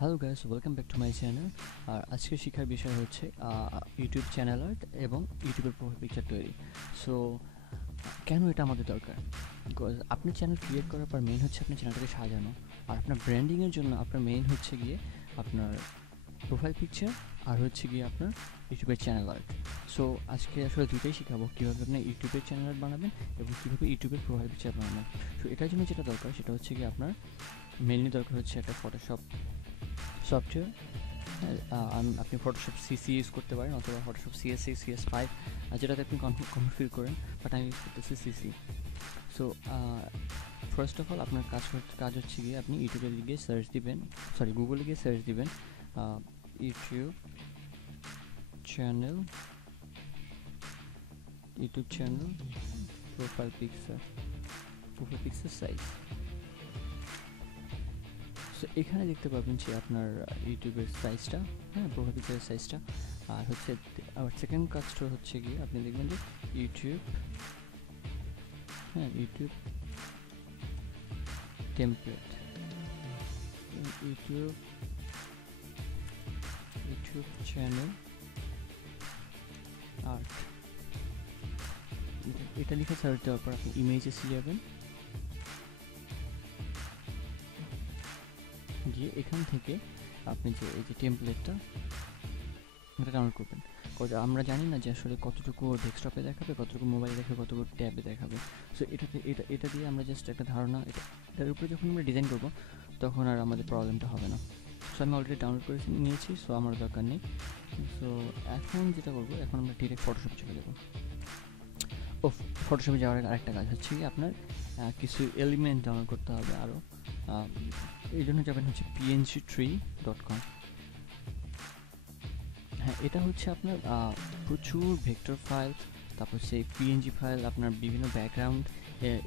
Hello guys, welcome back to my channel. আর আজকে শেখার বিষয় হচ্ছে ইউটিউব চ্যানেল আর্ট এবং ইউটিউবের প্রোফাইল পিকচার তৈরি। সো কেন এটা আমাদের দরকার? বিকজ আপনি চ্যানেল ক্রিয়েট করার পর মেইন হচ্ছে আপনার চ্যানেলটাকে সাজানো, আর আপনার ব্র্যান্ডিংয়ের জন্য আপনার মেইন হচ্ছে গিয়ে আপনার প্রোফাইল পিকচার আর হচ্ছে গিয়ে আপনার ইউটিউবের চ্যানেল আর্ট। সো আজকে আসলে দুটোই শেখাবো, কীভাবে আপনি ইউটিউবের চ্যানেল আর্ট বানাবেন এবং কীভাবে ইউটিউবের প্রোফাইল পিকচার বানাবেন। সো এটার জন্য যেটা দরকার সেটা হচ্ছে গিয়ে আপনার মেইনলি দরকার হচ্ছে একটা ফটোশপ সফটওয়্যার। হ্যাঁ, আপনি ফটোশপ সিসি ইউজ করতে পারেন অথবা ফটোশপ সিএস6 সিএস5, যেটাতে আপনি কমফোর্ট ফিল করেন, বাট আমি ইউজ করতেছি CC. So first of all আপনার কাজ হচ্ছে গিয়ে আপনি ইউটিউবে গিয়ে সার্চ দিবেন, সরি গুগলে গিয়ে সার্চ দিবেন YouTube channel profile picture size. So এখানে দেখতে পাবেন যে আপনার ইউটিউবের সাইজটা, হ্যাঁ, প্রোফাইল পিকচারের সাইজটা। আর হচ্ছে আর সেকেন্ড কাজটা হচ্ছে গিয়ে আপনি দেখবেন যে ইউটিউব, হ্যাঁ, YouTube template, YouTube YouTube channel art, এটা লিখে সার্চ দেওয়ার পর আপনি ইমেজেসে যাবেন, গিয়ে এখান থেকে আপনি যে এই যে টেমপ্লেটটা এটা ডাউনলোড করবেন। আমরা জানি না যে আসলে কতটুকু ডেস্কটপে দেখাবে, কতটুকু মোবাইলে দেখাবে, কতটুকু ট্যাবে দেখাবে। সো এটা দিয়ে আমরা জাস্ট একটা ধারণা, এটার উপরে যখন আমরা ডিজাইন করব তখন আর আমাদের প্রবলেমটা হবে না। সো আমি অলরেডি ডাউনলোড করে নিয়েছি, সো আমার দরকার নেই। সো এখন যেটা করবো, এখন আমরা ডিরেক্ট ফটোশপে চলে যাবো। ও, ফটোশপে যাওয়ার আরেকটা কাজ হচ্ছে কি আপনার কিছু এলিমেন্ট ডাউনলোড করতে হবে আরও। এই জন্য যাবেন হচ্ছে png3.com। হ্যাঁ, এটা হচ্ছে আপনার প্রচুর ভেক্টর ফাইল, তারপর সেই পিএনজি ফাইল, আপনার বিভিন্ন ব্যাকগ্রাউন্ড,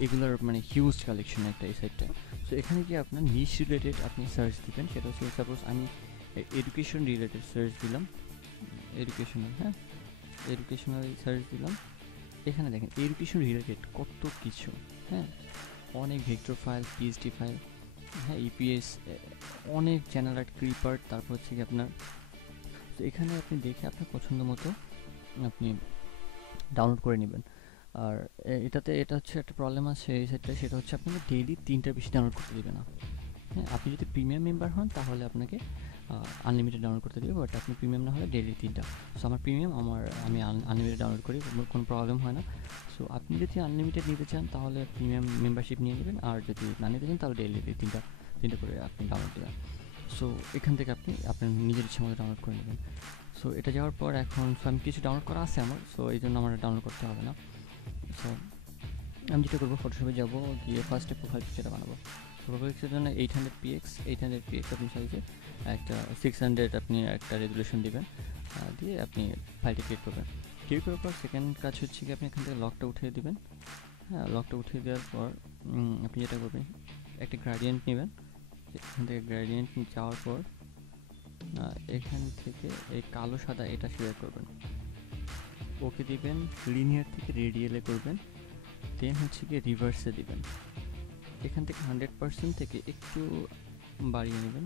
এগুলোর মানে হিউজ কালেকশন একটা এই সাইটটা। সো এখানে গিয়ে আপনার নিশ রিলেটেড আপনি সার্চ দিবেন, সেটা হচ্ছে সাপোজ আমি এডুকেশন রিলেটেড সার্চ দিলাম, এডুকেশনাল, হ্যাঁ, এডুকেশনাল সার্চ দিলাম। এখানে দেখেন এডুকেশন রিলেটেড কত কিছু, হ্যাঁ, অনেক ভেক্টর ফাইল, পিএসডি ফাইল, হ্যাঁ, ইপিএস, অনেক চ্যানেল আর্ট, ক্রিপার, তারপর হচ্ছে কি আপনার। তো এখানে আপনি দেখে আপনার পছন্দ মতো আপনি ডাউনলোড করে নেবেন। আর এটা হচ্ছে একটা প্রবলেম আছে এই সাইটটা, সেটা হচ্ছে আপনাকে ডেইলি 3টার বেশি ডাউনলোড করতে দেবে না। হ্যাঁ, আপনি যদি প্রিমিয়াম মেম্বার হন তাহলে আপনাকে আনলিমিটেড ডাউনলোড করতে দেবে, বাট আপনি প্রিমিয়াম না হলে ডেইলি 3টা। সো আমার প্রিমিয়াম, আমি আনলিমিটেড ডাউনলোড করি, কোনো প্রবলেম হয় না। সো আপনি যদি আনলিমিটেড নিতে চান তাহলে প্রিমিয়াম মেম্বারশিপ নিয়ে নেবেন, আর যদি না নিতে চান তাহলে ডেইলি তিনটা তিনটা করে আপনি ডাউনলোড দেবেন। সো এখান থেকে আপনি আপনার নিজের ইচ্ছা মতো ডাউনলোড করে নেবেন। সো এটা যাওয়ার পর এখন আমি কিছু ডাউনলোড করা আছে আমার, সো এই জন্য আমার ডাউনলোড করতে হবে না। সো আমি যেটা করবো, ফটোশপে যাবো, গিয়ে ফার্স্টে প্রোফাইল পিকচারটা বানাবো। প্রোফাইল পিকচারের জন্য 800px আপনি সাইজে একটা 600 আপনি একটা রেজুলেশন দিবেন, দিয়ে আপনি ফাইলটা ক্রিয়েট করবেন। ক্রিয়েট করার পর সেকেন্ড কাজ হচ্ছে কি আপনি এখান থেকে লকটা উঠিয়ে দিবেন। হ্যাঁ, লকটা উঠিয়ে দেওয়ার পর আপনি যেটা করবেন, একটা গ্রেডিয়েন্ট নেবেন। এখান থেকে গ্রেডিয়েন্ট যাওয়ার পর এখান থেকে এই কালো সাদা এটা সিলেক্ট করবেন, ওকে দিবেন, লিনিয়ার থেকে রেডিয়ালে করবেন, দেন হচ্ছে গিয়ে রিভার্সে দিবেন। এখান থেকে 100% থেকে একটু বাড়িয়ে নেবেন,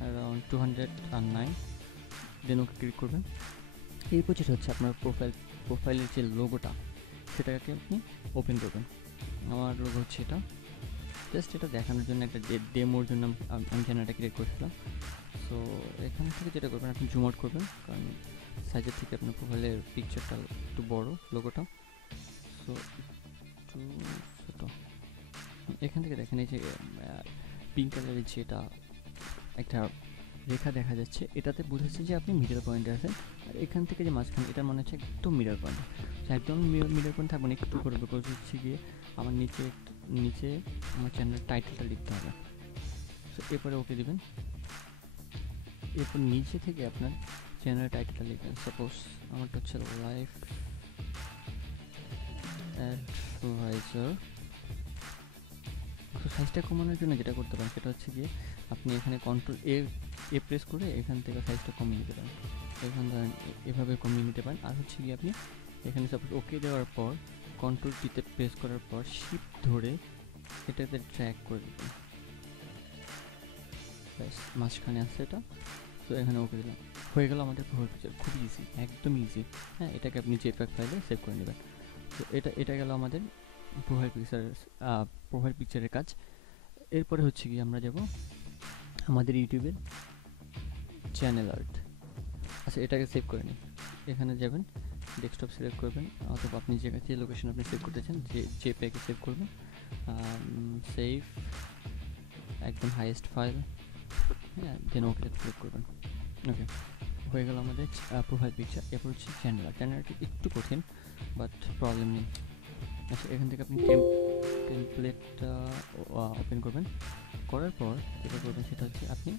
অ্যারাউন্ড 209, দেন ওকে ক্লিক করবেন। এরপর যেটা হচ্ছে আপনার প্রোফাইলের যে লোগোটা সেটাকে আপনি ওপেন করবেন। আমার লোগো হচ্ছে এটা, জাস্ট এটা দেখানোর জন্য, একটা ডেমোর জন্য আমি চ্যানেলটা ক্রিয়েট করেছিলাম। সো এখান থেকে যেটা করবেন, আপনি জুম আউট করবেন, কারণ সাইজের থেকে আপনার প্রোফাইলের পিকচারটা একটু বড়, লোগোটা। সো একটু ছোটো। এখান থেকে দেখেন এই যে পিঙ্ক কালারের যেটা একটা রেখা দেখা যাচ্ছে, এটাতে বুঝেছে যে আপনি মিডল পয়েন্টে আছেন। আর এখান থেকে যে মাঝখানে, এটা মনে হচ্ছে একদম মিডল পয়েন্ট। একদম মিডল পয়েন্ট থাকবেন, একটু করে বিকজ হচ্ছে গিয়ে আমার নিচে আমার চ্যানেলের টাইটেলটা লিখতে হবে। সো এরপরে ওকে দেবেন। এরপর নিচে থেকে আপনার চ্যানেলের টাইটেলটা লিখবেন, সাপোজ আমারটা হচ্ছে লাইফ অ্যাডভাইজার। তো সাইজটা কমানোর জন্য যেটা করতে পারেন সেটা হচ্ছে গিয়ে আপনি এখানে কন্ট্রোল এ প্রেস করে এখান থেকে সাইজটা কমিয়ে নিতে পারেন, এখান ধরেন এভাবে কমিয়ে নিতে পারেন। আর হচ্ছে গিয়ে আপনি এখানে সাপোজ ওকে দেওয়ার পর কন্ট্রোল টিতে প্রেস করার পর শিফট ধরে এটাতে ড্র্যাগ করে দেবেন, ব্যাস মাঝখানে আছে এটা। তো এখানে ওকে দিলাম, হয়ে গেল আমাদের প্রোফাইল পিকচার। খুব ইজি, একদম ইজি। হ্যাঁ, এটাকে আপনি জেপিইজি ফাইলে সেভ করে নেবেন। তো এটা গেল আমাদের প্রোফাইল পিকচারের কাজ। এরপরে হচ্ছে কি আমরা যাব আমাদের ইউটিউবের চ্যানেল আর্ট। আচ্ছা, এটাকে সেভ করে নিন। এখানে যাবেন, ডেস্কটপ সিলেক্ট করবেন, অথবা আপনি যে লোকেশন আপনি সেভ করতে চান যে প্যাকে সেভ করবেন, সেভ একদম হাইয়েস্ট ফাইল, হ্যাঁ, দেন ওকে ক্লিক করবেন। ওকে, হয়ে গেল আমাদের প্রোফাইল পিকচার। এরপর হচ্ছে চ্যানেলটা একটু কঠিন, বাট প্রবলেম নেই। আচ্ছা, এখান থেকে আপনি টেমপ্লেটটা ওপেন করবেন। করার পর যেটা করবেন সেটা হচ্ছে আপনি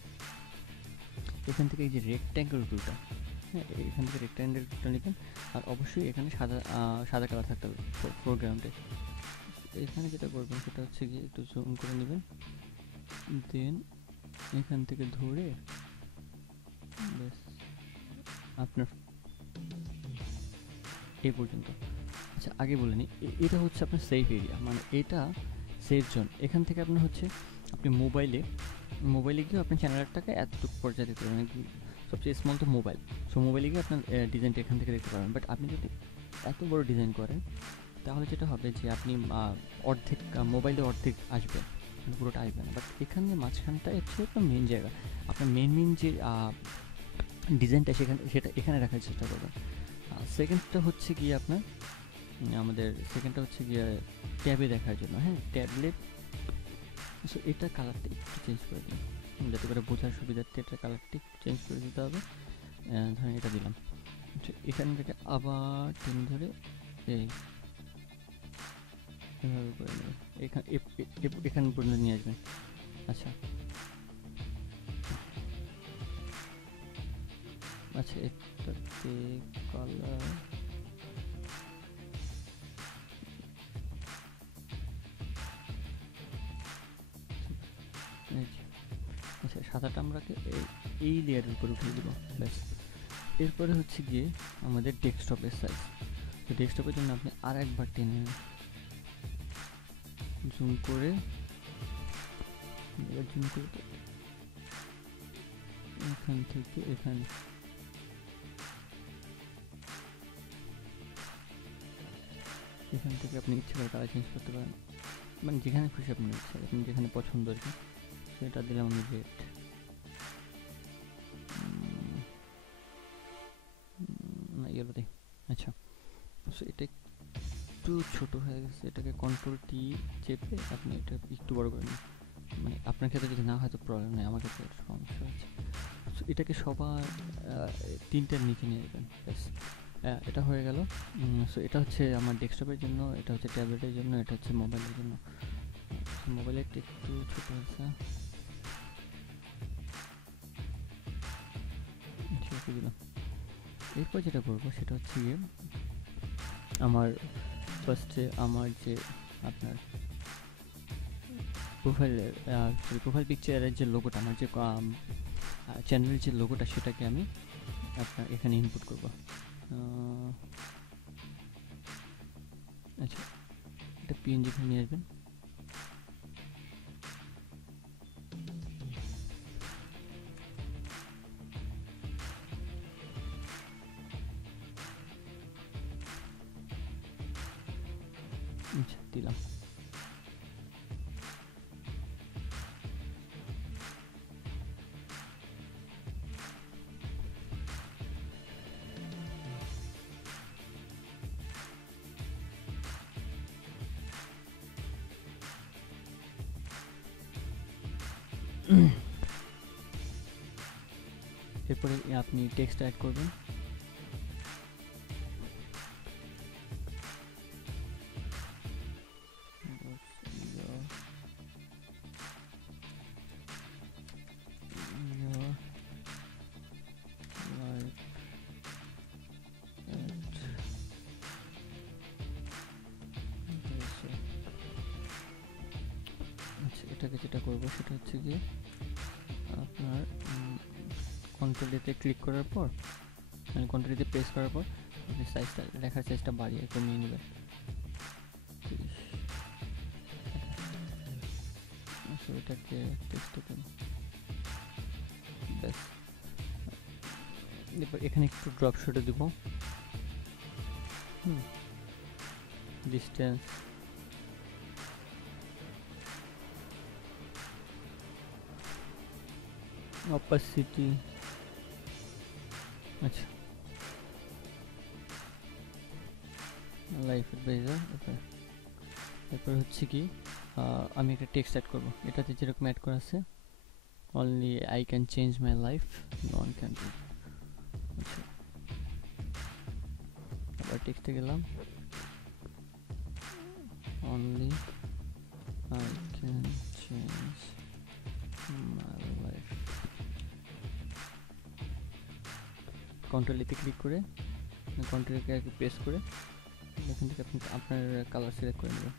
এখান থেকে এই যে রেক্ট্যাঙ্গেল টুলটা, হ্যাঁ, এখান থেকে রেক্ট্যাঙ্গেল টুলটা নেবেন। আর অবশ্যই এখানে সাদা কালার থাকতে হবে ফোরগ্রাউন্ডে। এখানে যেটা করবেন সেটা হচ্ছে গিয়ে একটু জুম করে নেবেন, দেন এখান থেকে ধরে ব্যাস আপনার এই পর্যন্ত। আচ্ছা, আগে বলে নিই, এটা হচ্ছে আপনার সেফ এরিয়া, মানে এটা সেফ জোন। এখান থেকে আপনার হচ্ছে আপনি মোবাইলে গিয়ে আপনার চ্যানেলটাকে এতটুকু পর্যায়ে দিতে পারবেন, সবচেয়ে স্মল তো মোবাইল। সো মোবাইলে গিয়ে আপনার ডিজাইনটা এখান থেকে দেখতে পারবেন। বাট আপনি যদি এত বড় ডিজাইন করেন তাহলে যেটা হবে যে আপনি অর্ধেক মোবাইলে অর্ধেক আসবে, পুরোটা আসবে না। বাট এখানে মাঝখানটাই হচ্ছে আপনার মেন জায়গা, আপনার মেন যে ডিজাইনটা সেটা এখানে রাখার চেষ্টা করবেন। সেকেন্ডটা হচ্ছে গিয়ে আপনার সেকেন্ডটা হচ্ছে গিয়ে ট্যাবে দেখার জন্য, হ্যাঁ, ট্যাবলেট। সো এটা কালারটা একটু চেঞ্জ করে দিন, যাতে করে বোঝার সুবিধার্থে এটা কালারটা একটু চেঞ্জ করে দিতে হবে। ধরেন এটা দিলাম। এখান থেকে আবার টেনে ধরে এভাবে করে নেবেন, এখানে পর্যন্ত নিয়ে আসবেন। আচ্ছা আচ্ছা, এটাতে কালার আচ্ছা, সাদাটা আমরা এই লেয়ারের উপর উঠিয়ে দেবো, ব্যাস। এরপরে হচ্ছে গিয়ে আমাদের ডেস্কটপের সাইজ। তো ডেস্কটপের জন্য আপনি আর একবার টেনে জুম করে এখান থেকে এখানে আপনি ইচ্ছে করে কালার চেঞ্জ করতে পারেন, মানে যেখানে খুশি আপনি যেখানে পছন্দ আর কি। সেটা দিলাম আমি রেড, না ইয়েলো দিই। আচ্ছা, সো এটা একটু ছোট হয়ে গেছে, এটাকে কন্ট্রোল টি চেপে আপনি এটা একটু বড় করে নিন। মানে আপনার ক্ষেত্রে যদি না হয় তো প্রবলেম নেই, আমার ক্ষেত্রে সমস্যা হচ্ছে। সো এটাকে সবার তিনটার নিচে নিয়ে যাবেন, ব্যাস। এটা হয়ে গেল। সো এটা হচ্ছে আমার ডেস্কটপের জন্য, এটা হচ্ছে ট্যাবলেটের জন্য, এটা হচ্ছে মোবাইলের জন্য। মোবাইলেরটা একটু ছোট হয়েছে, ঠিক দিলাম। এরপর যেটা করবো সেটা হচ্ছে গিয়ে আমার ফার্স্টে আমার যে আপনার প্রোফাইল পিকচারের যে লোগোটা, আমার যে চ্যানেলের যে লোগোটা, সেটাকে আমি আপনার এখানে ইনপুট করব। আচ্ছা, এটা পিএনজি ফাইল নিয়ে আসবেন। আচ্ছা, দিলাম। এরপরে আপনি টেক্সট অ্যাড করবেন। এটাকে যেটা করবো সেটা হচ্ছে গিয়ে আপনার কন্ট্রোল ডিতে ক্লিক করার পর, মানে কন্ট্রোল ডিতে প্রেস করার পর আপনি সাইজটা, লেখার সাইজটা বাড়িয়ে কমিয়ে নেবেন। সো এটাকে টেক্সটে ব্যাস। এরপর এখানে একটু ড্রপ শটে দেবো, ডিস্টেন্স অপাসিটি। আচ্ছা, লাইফ অ্যাডভাইজার। এরপর হচ্ছে কি আমি একটা টেক্সট অ্যাড করবো, এটাতে যেরকম অ্যাড করা আছে only I can change my life, no one can do. আচ্ছা, আবার টেক্সটে গেলাম, only I can change my life. কন্ট্রোল-তে ক্লিক করে কন্ট্রোলকে প্রেস করে এখান থেকে আপনি আপনার কালার সিলেক্ট করে নেবেন।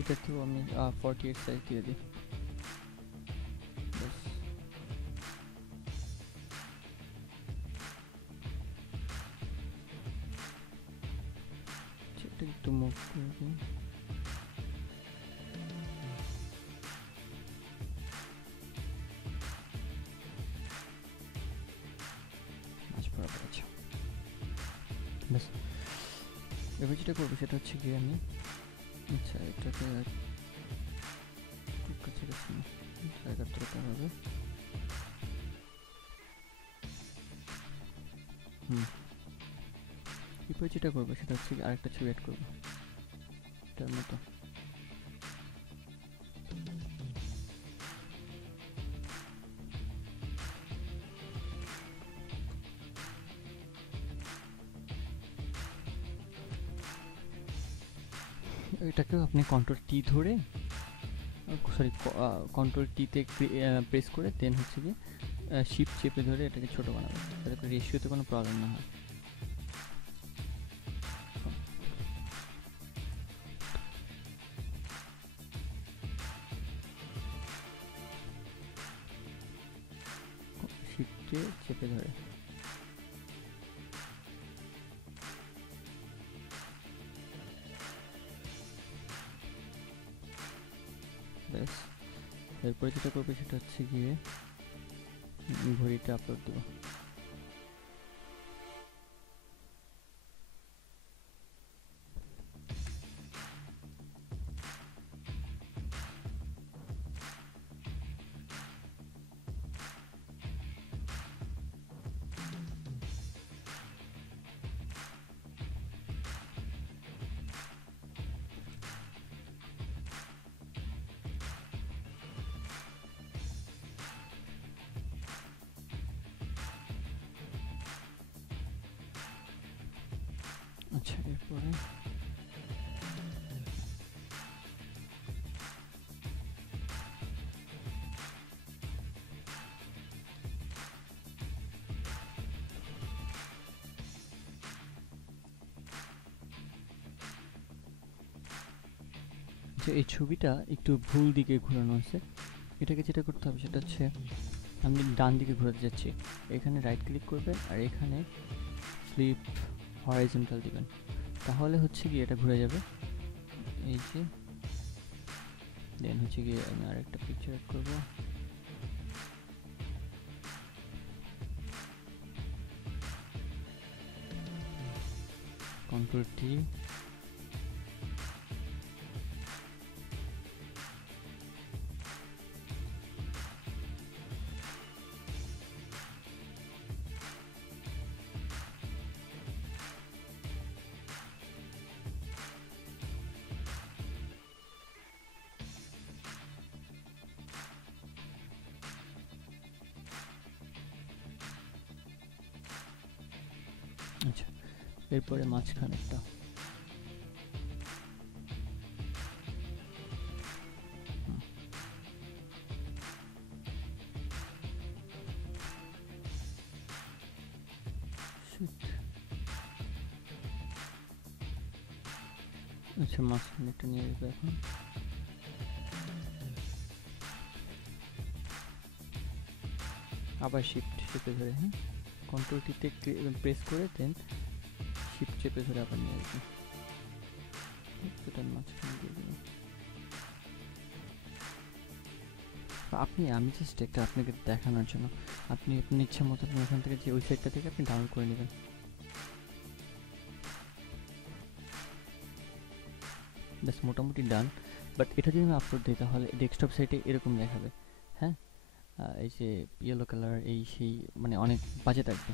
এটাতেও আমি 48 সাইজ দিয়ে দিই। ব্যাস, এটা একটু মুভ করে দিই। আচ্ছা, ব্যাস। এবার যেটা করবো সেটা হচ্ছে কি আমি আচ্ছা এটাকে একটু কাছাকাছি জায়গার দরকার হবে। এরপর যেটা করবো সেটা হচ্ছে আরেকটা ছবি অ্যাড করবো এটার মতো। এটাকেও আপনি কন্ট্রোল-টি ধরে সরি কন্ট্রোল-টিতে প্রেস করে দেন হচ্ছে কি শিফট চেপে ধরে এটাকে ছোট বানাবেন যাতে করে রেশিওতে কোনো প্রবলেম না হয়। শিফটে চেপে ধরে ব্যাস। এরপরে যেটা করবে সেটা হচ্ছে গিয়ে ঘড়িটা আপলোড দেবো। আচ্ছা, এরপরে এই ছবিটা একটু ভুল দিকে ঘোরানো আছে, এটাকে যেটা করতে হবে সেটা হচ্ছে আমি ডান দিকে ঘোরাতে যাচ্ছি, এখানে রাইট ক্লিক করবেন আর এখানে ফ্লিপ হরাইজন্টাল দিবেন, তাহলে হচ্ছে কি এটা ঘুরে যাবে। এই যে দেন হচ্ছে কি আমি আরেকটা পিকচার অ্যাড করবো, কন্ট্রোল-টি আচ্ছা, এরপরে মাঝখানেরটা আচ্ছা, মাঝখানেরটা নিয়ে আসবে এখন। আবার শিফট চেপে ধরে, হ্যাঁ, কন্ট্রোল টিতে প্রেস করে দেন শিফট চেপে ধরে আবার নিয়ে আসবে। সেটা মাঝখানে দিয়ে দেবেন। আপনি, আমি জাস্ট একটা আপনাকে দেখানোর জন্য, আপনি আপনার ইচ্ছা মতো আপনি ওখান থেকে যে ওয়েবসাইটটা থেকে আপনি ডাউনলোড করে নেবেন। ব্যাস, মোটামুটি ডান। বাট এটা যদি আমি আপলোড দিই তাহলে ডেস্কটপ সাইটে এরকম দেখাবে, হ্যাঁ, এই যে ইয়েলো কালার এই সেই, মানে অনেক বাজে থাকবে।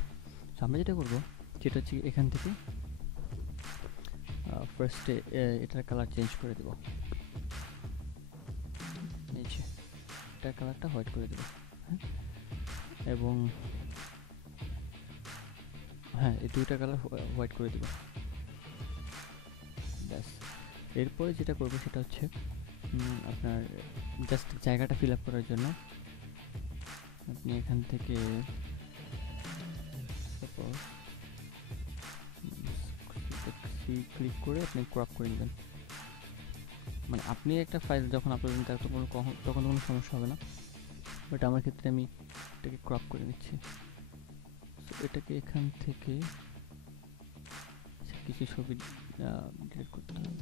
তো আমরা যেটা করবো সেটা হচ্ছে এখান থেকে ফার্স্টে এটার কালার চেঞ্জ করে দেবো। এই যে এটার কালারটা হোয়াইট করে দেবো, হ্যাঁ, এবং হ্যাঁ, এই দুইটা কালার হোয়াইট করে দেবো। ব্যাস, এরপরে যেটা করবো সেটা হচ্ছে আপনার জাস্ট জায়গাটা ফিল আপ করার জন্য আপনি এখান থেকে ক্লিক করে আপনি ক্রপ করে নেবেন। মানে আপনি একটা ফাইল যখন আপলোড করবেন তার তখন কোনো সমস্যা হবে না, বাট আমার ক্ষেত্রে আমি এটাকে ক্রপ করে নিচ্ছি। সো এটাকে এখান থেকে কিছু ছবি ডিলিট করতে হবে।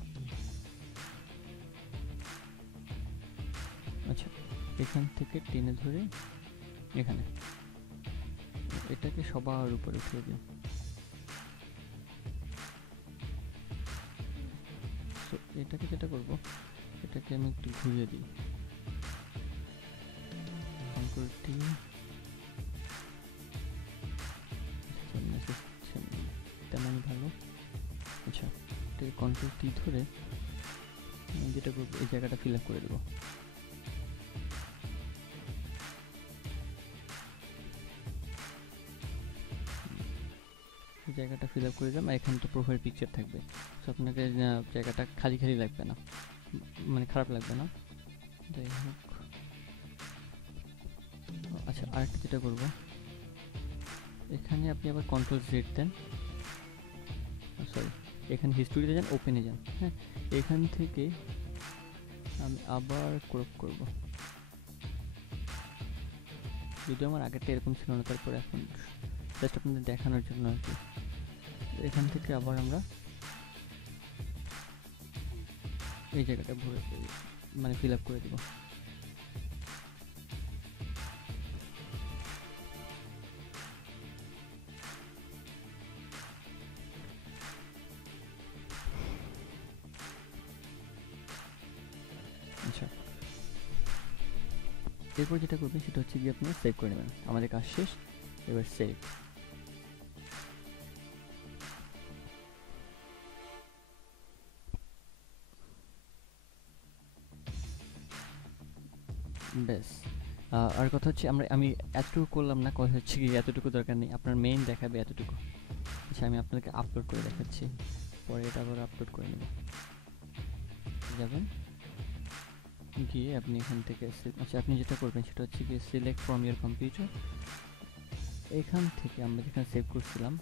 আচ্ছা, এখান থেকে টেনে ধরে এখানে এটাকে সবার উপরে উঠিয়ে দিন। তো এটাকে যেটা করবো, এটাকে আমি একটু ঘুরিয়ে দিই, কন্ট্রোল টি, তেমন ভালো। আচ্ছা, এটাকে কন্ট্রোল টি ধরে যেটা করবো এই জায়গাটা ফিল আপ করে দেবো। জায়গাটা ফিল আপ করে দিলাম, আর এখানে তো প্রোফাইল পিকচার থাকবে। সো আপনাকে জায়গাটা খালি খালি লাগবে না, মানে খারাপ লাগবে না। যাই হোক, আচ্ছা, আরেকটা যেটা করবো, এখানে আপনি আবার কন্ট্রোল জেড দেন, সরি, এখানে হিস্টোরিতে যান, ওপেনে যান, হ্যাঁ, এখান থেকে আমি আবার ক্রপ করব। যদিও আমার আগেরটা এরকম ছিল না, তারপরে এখন জাস্ট আপনাদের দেখানোর জন্য আর কি। এখান থেকে আবার আমরা এই জায়গাটা ভরে মানে ফিল আপ করে দেবো। আচ্ছা, এরপর যেটা করবেন সেটা হচ্ছে গিয়ে আপনি সেভ করে নেবেন। আমাদের কাজ শেষ, এবার সেভ। ব্যাস, আর কথা হচ্ছে আমি এতটুকু করলাম না, কথা হচ্ছে কি এতটুকু দরকার নেই, আপনার মেইন দেখাবে এতটুকু। আচ্ছা, আমি আপনাকে আপলোড করে দেখাচ্ছি, পরে এটা আবার আপলোড করে নেব। যাবেন, গিয়ে আপনি এখান থেকে আচ্ছা, আপনি যেটা করবেন সেটা হচ্ছে গিয়ে সিলেক্ট ফ্রম ইয়ার কম্পিউটার। এখান থেকে আমরা যেখানে সেভ করছিলাম,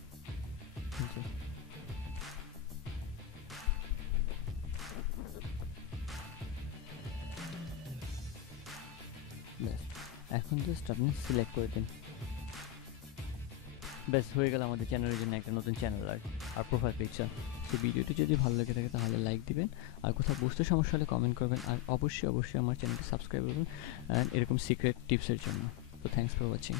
ব্যাস, এখন জাস্ট আপনি সিলেক্ট করে দিন। ব্যাস, হয়ে গেল আমাদের চ্যানেলের জন্য একটা নতুন চ্যানেল আর প্রোফাইল পিকচার। সো ভিডিওটি যদি ভালো লেগে থাকে তাহলে লাইক দিবেন, আর কোথাও বুঝতে সমস্যা হলে কমেন্ট করবেন, আর অবশ্যই অবশ্যই আমার চ্যানেলটি সাবস্ক্রাইব করবেন এরকম সিক্রেট টিপসের জন্য। তো থ্যাংকস ফর ওয়াচিং।